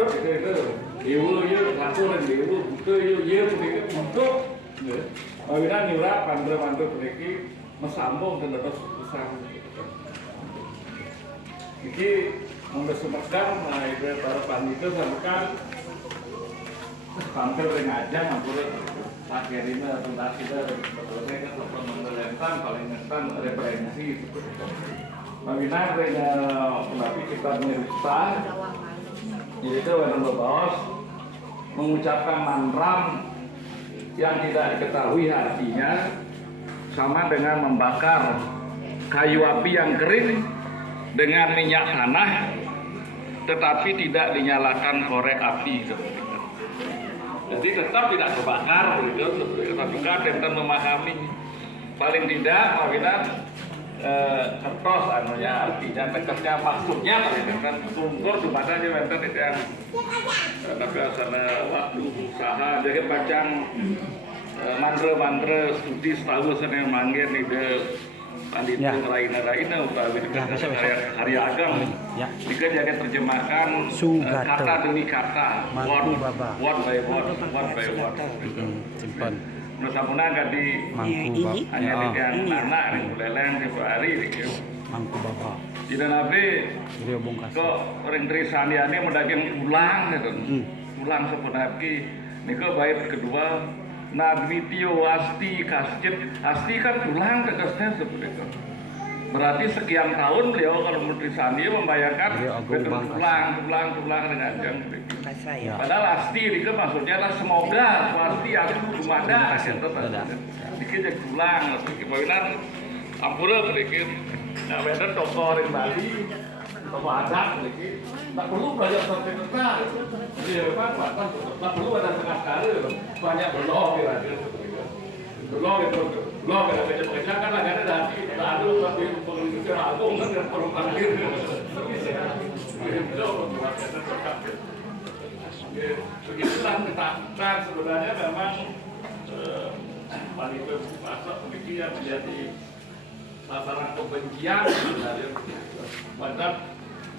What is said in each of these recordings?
buntut itu dewa ya ngatur dewa buntut ya mereka buntut bagaimana nyurah pantai mereka mesambung dan terus besar jadi untuk semacam nah itu para pandita sampaikan pantai rengajang ampun pakai ini tuntas kita sebetulnya kan mengelempar paling mentan referensi bagaimana pelatih kita menyerta jadi itu orang bos mengucapkan mantra yang tidak diketahui artinya sama dengan membakar kayu api yang kering dengan minyak tanah tetapi tidak dinyalakan korek api jadi tetap tidak terbakar gitu tapi kan kita memahami paling tidak apabila kertas anunya artinya tekesnya maksudnya kan sungkur kepada aja bentar itu yang tapi asana waktu usaha jadi pacang mantra studi setahu sana manggil itu pandita raina utawi hari agam jika jaga terjemahkan kata demi kata word by word simpan Nusapuna gadi hanya dengan anak leleng tiap hari mangku baba tidak nabi kok orang trisaniane mendaging ulang gitu ulang sebenarnya niko bait kedua Nagmitio asti kasjid asti kan ulang tegasnya seperti itu berarti sekian tahun beliau kalau Nutrisani membayangkan ulang dengan ajang padahal asti itu maksudnya lah semoga pasti aku dumada dikit jadi ulang bagaimana ampura sedikit nah bener toko di Bali toko adat sedikit tak perlu belajar sampai besar jadi apa tak perlu ada setengah kali banyak blog kira-kira blog ada baca kan lagi ada lalu tapi penelitian agung kan yang perlu panggil begitulah ketakutan sebenarnya memang wanita pasok demikian menjadi sasaran kebencian sebenarnya padahal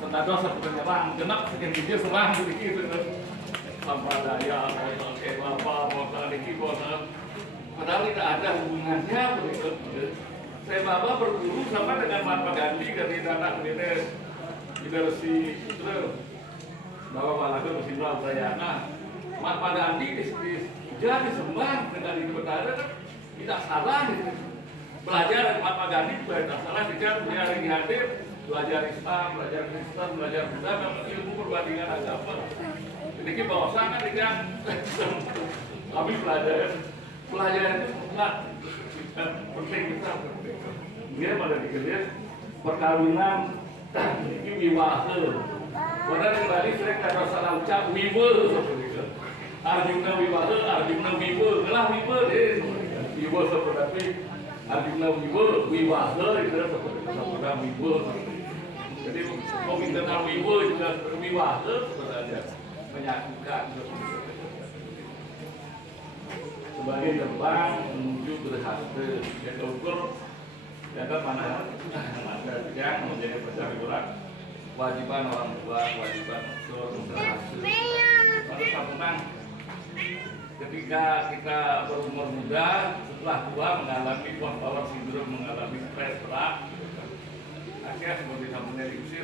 penada seperti menyerang genap sekian dia serang begitu tanpa daya mau padahal tidak ada hubungannya begitu. Saya Baba berburu sama dengan Mahatma Gandhi ketika anak leadership itu bahwa Malaga Musimlah Prayana Mahatma Gandhi disembah dengan itu betara tidak salah belajar dari Mahatma Gandhi tidak salah tidak hari hadir belajar Islam, belajar Kristen, belajar Buddha memang ilmu perbandingan agama jadi bahwasanya tidak kami pelajaran itu sangat penting besar. Dia pada dikelihat perkawinan ini wiwahe. Padahal yang tadi sering kata salah ucap wiwe seperti itu. Arjuna wiwahe, Arjuna wiwe, kelah wiwe deh. Wiwe seperti Arjuna wiwe, wiwahe itu seperti wiwe. Jadi komitmen wiwe juga seperti wiwahe sebenarnya menyatukan. Sebagai terbang menuju berhasil yang terukur yang mana yang menjadi pejabat kewajiban orang tua kewajiban unsur berhasil pada sambungan ketika kita berumur muda setelah tua mengalami power syndrome mengalami stres berat akhirnya seperti sambungnya diusir